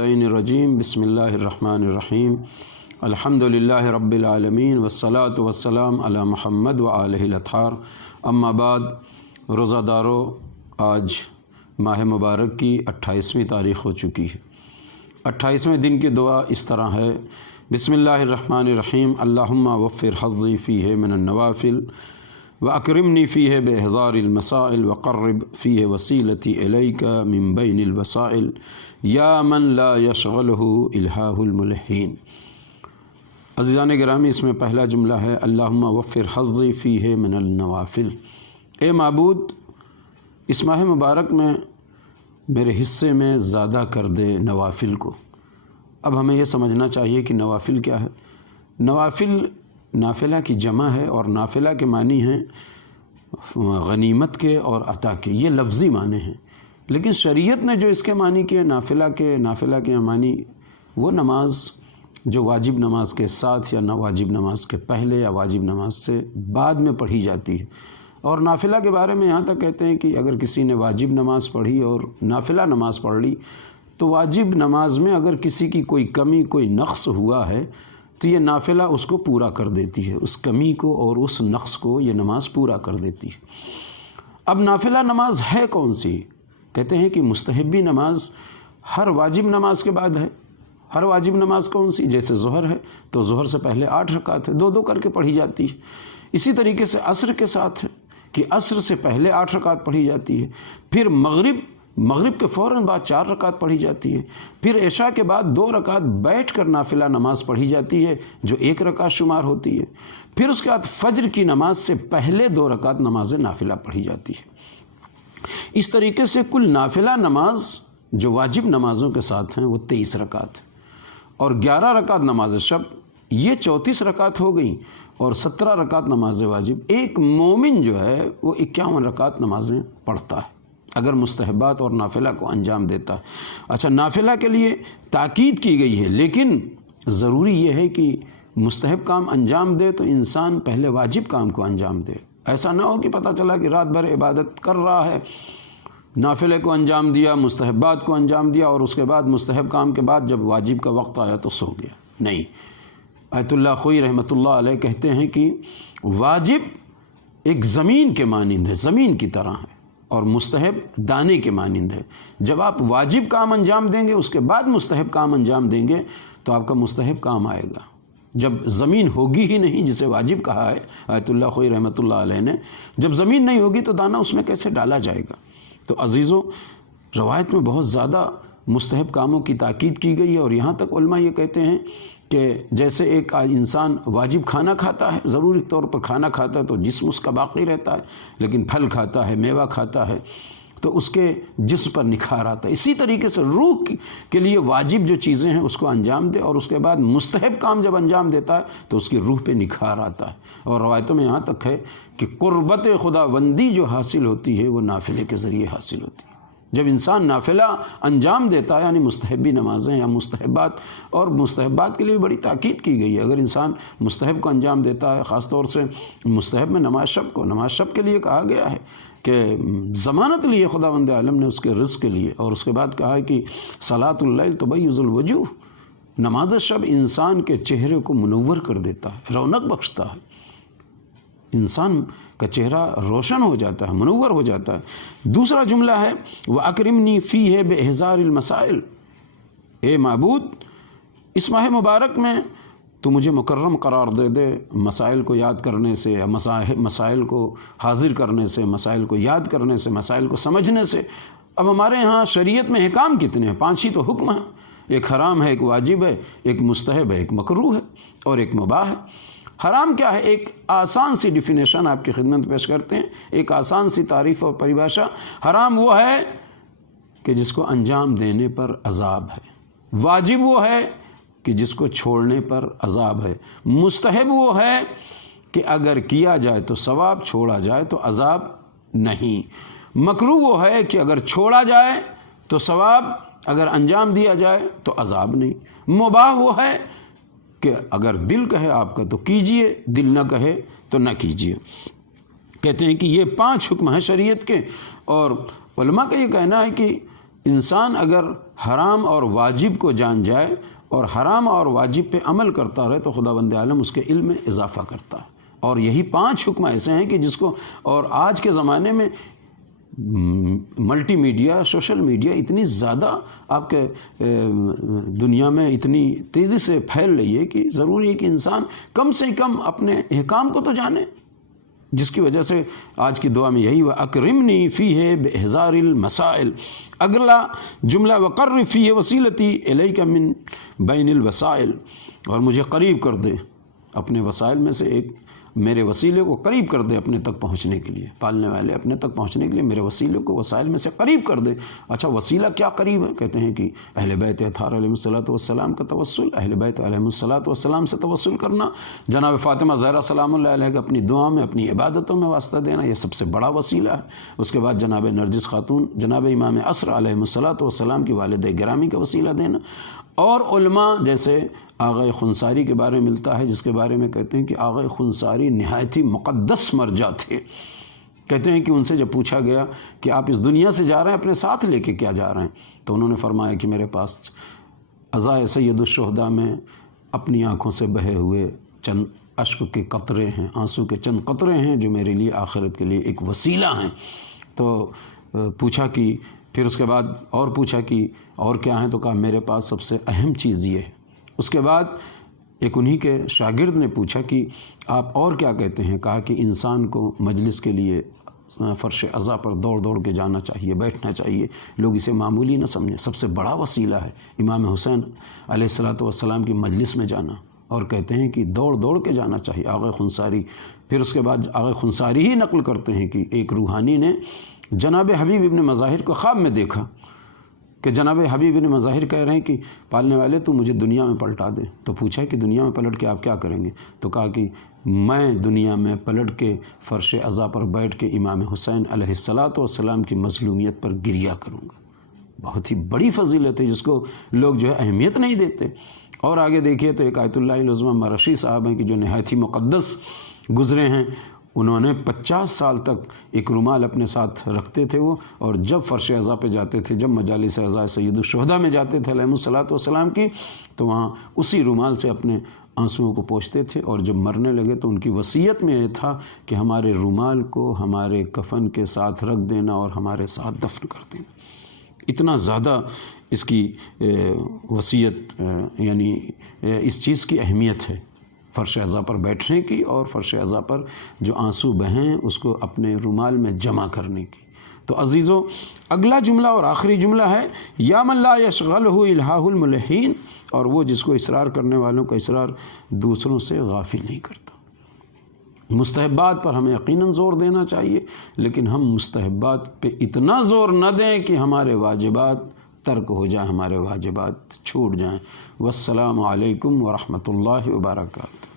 मिनश्शैतानिर्रजीम बिस्मिल्लाहिर्रहमानिर्रहीम अल्हम्दुलिल्लाहि रब्बिल आलमीन वस्सलातु वस्सलाम अला मुहम्मद व आलिहिल अत्हार अम्मा बाद। रोज़ादारों, आज माह मुबारक की 28वीं तारीख़ हो चुकी है। 28वें दिन की दुआ इस तरह है, बिस्मिल्लाहिर्रहमानिर्रहीम अल्लाहुम्मा वफ़्फ़िर हज़्ज़ी फ़ीहि मिनन नवाफ़िल व अकरिमनी फ़ीहि बिइहज़ारिल मसाइल व क़र्रिब फ़ीहि वसीलती इलैका मिन बैनिल वसाइल या मन ला यशग़लहु इल्हाहुल मुलहीन। अज़ीज़ान गिरामी, इसमें पहला जुमला है अल्लाहुम्मा वफ़्फ़िर हज़्ज़ी फ़ीहि मिनन नवाफ़िल। ए माबूद, इस माह मुबारक में मेरे हिस्से में ज़्यादा कर दे नवाफ़िल को। अब हमें यह समझना चाहिए कि नवाफ़िल क्या है। नवाफ़िल नाफिला की जमा है और नाफिला के मानी हैं गनीमत के और अता के, ये लफ्ज़ी माने हैं। लेकिन शरीयत ने जो इसके मानी किए नाफिला के मानी वो नमाज जो वाजिब नमाज के साथ या वाजिब नमाज के पहले या वाजिब नमाज से बाद में पढ़ी जाती है। और नाफिला के बारे में यहाँ तक कहते हैं कि अगर किसी ने वाजिब नमाज पढ़ी और नाफिला नमाज पढ़ ली तो वाजिब नमाज में अगर किसी की कोई कमी कोई नक़्स हुआ है तो ये नाफिला उसको पूरा कर देती है, उस कमी को और उस नक़्स को ये नमाज पूरा कर देती है। अब नाफिला नमाज है कौन सी? कहते हैं कि मुस्तहब्बी नमाज हर वाजिब नमाज के बाद है। हर वाजिब नमाज कौन सी? जैसे ज़ोहर है तो ज़ोहर से पहले 8 रकात है, 2-2 करके पढ़ी जाती है। इसी तरीके से असर के साथ है कि असर से पहले 8 रकात पढ़ी जाती है, फिर मगरिब के फ़ौरन बाद 4 रकात पढ़ी जाती है, फिर इशा के बाद 2 रकात बैठ कर नाफिला नमाज पढ़ी जाती है जो 1 रकात शुमार होती है, फिर उसके बाद फ़ज्र की नमाज से पहले 2 रकात नमाज नाफिला पढ़ी जाती है। इस तरीके से कुल नाफिला नमाज जो वाजिब नमाज़ों के साथ हैं वो 23 रकात है और 11 रकात नमाज शब, ये 34 रकात हो गई और 17 रकात नमाज वाजिब। एक मोमिन जो है वो 51 रकात नमाजें पढ़ता है अगर मुस्तहबात और नाफिला को अंजाम देता है। अच्छा, नाफिला के लिए ताकीद की गई है, लेकिन ज़रूरी यह है कि मुस्तहब काम अंजाम दे तो इंसान पहले वाजिब काम को अंजाम दे। ऐसा ना हो कि पता चला कि रात भर इबादत कर रहा है, नाफिले को अंजाम दिया, मुस्तहबात को अंजाम दिया और उसके बाद मुस्तहब काम के बाद जब वाजिब का वक्त आया तो सो गया। नहीं, आयतुल्लाह खोई रहमतुल्लाह अलैह कहते हैं कि वाजिब एक ज़मीन के मानिंद है, ज़मीन की तरह है, और मुस्तहब दाने के मानिंद है। जब आप वाजिब काम अंजाम देंगे उसके बाद मुस्तहब काम अंजाम देंगे तो आपका मुस्तहब काम आएगा। जब ज़मीन होगी ही नहीं, जिसे वाजिब कहा है आयतुल्लाह खोई रहमतुल्लाह अलैह ने, जब ज़मीन नहीं होगी तो दाना उसमें कैसे डाला जाएगा। तो अज़ीज़ों, रवायत में बहुत ज़्यादा मुस्तहब कामों की ताकीद की गई है और यहाँ तक उलमा ये कहते हैं कि जैसे एक इंसान वाजिब खाना खाता है, ज़रूरी तौर पर खाना खाता है तो जिस्म उसका बाकी रहता है, लेकिन फल खाता है, मेवा खाता है तो उसके जिस्म पर निखार आता है। इसी तरीके से रूह के लिए वाजिब जो चीज़ें हैं उसको अंजाम दे और उसके बाद मुस्तहब काम जब अंजाम देता है तो उसकी रूह पे निखार आता है। और रवायतों में यहाँ तक है कि कुर्बत खुदाबंदी जो हासिल होती है वो नाफिले के ज़रिए हासिल होती है। जब इंसान नाफिला अंजाम देता है, यानी मुस्तहबी नमाजें या मुस्तहबात, और मुस्तहबात के लिए बड़ी ताकीद की गई है। अगर इंसान मुस्तहब को अंजाम देता है, ख़ास तौर से मुस्तहब में नमाज शब के लिए कहा गया है कि ज़मानत लिए खुदावंद आलम ने उसके रिज़्क़ के लिए, और उसके बाद कहा है कि सलातुल लैल तुबय्यिज़ुल वजूह, नमाज शब इंसान के चेहरे को मुनव्वर कर देता है, रौनक बख्शता है, इंसान का चेहरा रोशन हो जाता है, मुनव्वर हो जाता है। दूसरा जुमला है व अकरिमनी फ़ीहि बिइहज़ारिल मसाइल। ए माबूद, इस माह मुबारक में तो मुझे मुकर्रम करार दे दे मसाइल को याद करने से या मसाइल को हाजिर करने से, मसाइल को याद करने से, मसाइल को समझने से। अब हमारे यहाँ शरीयत में अहकाम कितने हैं? 5 ही तो हुक्म हैं, एक हराम है, एक वाजिब है, एक मुस्तहब है, एक मकरूह है और एक मुबाह है। हराम क्या है? एक आसान सी डिफिनेशन आपकी खिदमत पेश करते हैं, एक आसान सी तारीफ़ और परिभाषा। हराम वो है कि जिसको अंजाम देने पर अज़ाब है, वाजिब वो है कि जिसको छोड़ने पर अज़ाब है, मुस्तहब वो है कि अगर किया जाए तो सवाब, छोड़ा जाए तो अज़ाब नहीं, मकरूह वो है कि अगर छोड़ा जाए तो सवाब, अगर अंजाम दिया जाए तो अज़ाब नहीं, मुबाह वो है कि अगर दिल कहे आपका तो कीजिए, दिल न कहे तो न कीजिए। कहते हैं कि ये 5 हुक्म हैं शरीयत के। और उलमा का ये कहना है कि انسان اگر حرام اور واجب کو جان جائے اور حرام اور واجب پہ عمل کرتا رہے تو خداوند عالم اس کے علم میں اضافہ کرتا ہے۔ اور یہی 5 حکم ایسے ہیں کہ جس کو، اور آج کے زمانے میں ملٹی میڈیا، سوشل میڈیا اتنی زیادہ آپ کے دنیا میں اتنی تیزی سے پھیل رہی ہے کہ ضروری ہے کہ انسان کم سے کم اپنے احکام کو تو جانے، جس کی وجہ سے آج کی دعا میں یہی ہوا اکرمنی فیہ باحضار المسائل، اگلا جملہ وقر فیہ وسیلتی الیک من بین الوسائل، اور مجھے قریب کر دے اپنے وسائل میں سے ایک، میرے وسیلے کو قریب کر دے اپنے تک پہنچنے کے لیے، پالنے والے اپنے تک پہنچنے کے لیے میرے وسیلے کو وسائل میں سے قریب کر دے۔ اچھا وسیلہ کیا قریب ہے؟ کہتے ہیں کہ اہل بیت اطہار علیہ الصلوۃ والسلام کا توسل، اہل بیت علیہ الصلوۃ والسلام سے توسل کرنا، جناب فاطمہ زہرا سلام اللہ علیہ کا اپنی دعاؤں میں، اپنی عبادتوں میں واسطہ دینا، یہ سب سے بڑا وسیلہ ہے۔ اس کے بعد جناب نرجس خاتون، جناب امام عصر علیہ الصلوۃ والسلام کی والد گرامی کا وسیلہ دینا، اور علماء جیسے آغا خنساری کے بارے میں ملتا ہے، جس کے بارے میں کہتے ہیں کہ آغا خنساری نہایت ہی مقدس مرجع تھے۔ کہتے ہیں کہ ان سے جب پوچھا گیا کہ آپ اس دنیا سے جا رہے ہیں اپنے ساتھ لے کے کیا جا رہے ہیں، تو انہوں نے فرمایا کہ میرے پاس عزائے سید الشہداء میں اپنی آنکھوں سے بہے ہوئے چند اشک کے قطرے ہیں، آنسو کے چند قطرے ہیں جو میرے لیے آخرت کے لیے ایک وسیلہ ہیں۔ تو پوچھا کہ پھر اس کے بعد اور پوچھا کہ اور کیا ہیں، تو کہا میرے پاس سب سے اہم چیز یہ ہے۔ اس کے بعد ایک انہی کے شاگرد نے پوچھا کہ آپ اور کیا کہتے ہیں؟ کہا کہ انسان کو مجلس کے لیے فرش عزا پر دوڑ دوڑ کے جانا چاہیے، بیٹھنا چاہیے، لوگ اسے معمولی نہ سمجھیں، سب سے بڑا وسیلہ ہے امام حسین علیہ الصلوۃ والسلام کی مجلس میں جانا، اور کہتے ہیں کہ دوڑ دوڑ کے جانا چاہیے۔ آغا خنساری پھر اس کے بعد آغا خنساری ہی نقل کرتے ہیں کہ ایک روحانی نے جناب حبیب ابن مظاہر کو خواب میں دیکھا کہ جناب حبیب ابن مظاہر کہہ رہے ہیں کہ پالنے والے تو مجھے دنیا میں پلٹا دے۔ تو پوچھا کہ دنیا میں پلٹ کے آپ کیا کریں گے؟ تو کہا کہ میں دنیا میں پلٹ کے فرش عزا پر بیٹھ کے امام حسین علیہ الصلوۃ والسلام کی مظلومیت پر گریہ کروں گا۔ بہت ہی بڑی فضیلت ہے جس کو لوگ جو ہے اہمیت نہیں دیتے۔ اور آگے دیکھیے تو ایک آیت اللہ العظمہ مرشی صاحب ہیں کہ جو نہایت ہی مقدس گزرے ہیں، انہوں نے 50 سال تک ایک رومال اپنے ساتھ رکھتے تھے وہ، اور جب فرش عزا پہ جاتے تھے، جب مجالس عزا سید الشہداء میں جاتے تھے علیہ الصلوۃ والسلام کی، تو وہاں اسی رومال سے اپنے آنسوؤں کو پوچھتے تھے، اور جب مرنے لگے تو ان کی وصیت میں یہ تھا کہ ہمارے رومال کو ہمارے کفن کے ساتھ رکھ دینا اور ہمارے ساتھ دفن کر دینا۔ اتنا زیادہ اس کی وصیت، یعنی اس چیز کی اہمیت ہے فرش عزا پر بیٹھنے کی، اور فرش عزا پر جو آنسو بہیں اس کو اپنے رومال میں جمع کرنے کی۔ تو عزیزو، اگلا جملہ اور آخری جملہ ہے یا من لا یشغلہ الہاہ الملحین، اور وہ جس کو اصرار کرنے والوں کا اصرار دوسروں سے غافل نہیں کرتا۔ مستحبات پر ہمیں یقیناً زور دینا چاہیے، لیکن ہم مستحبات پہ اتنا زور نہ دیں کہ ہمارے واجبات ترک ہو جائیں، ہمارے واجبات چھوٹ جائیں۔ والسلام علیکم ورحمۃ اللہ وبرکاتہ۔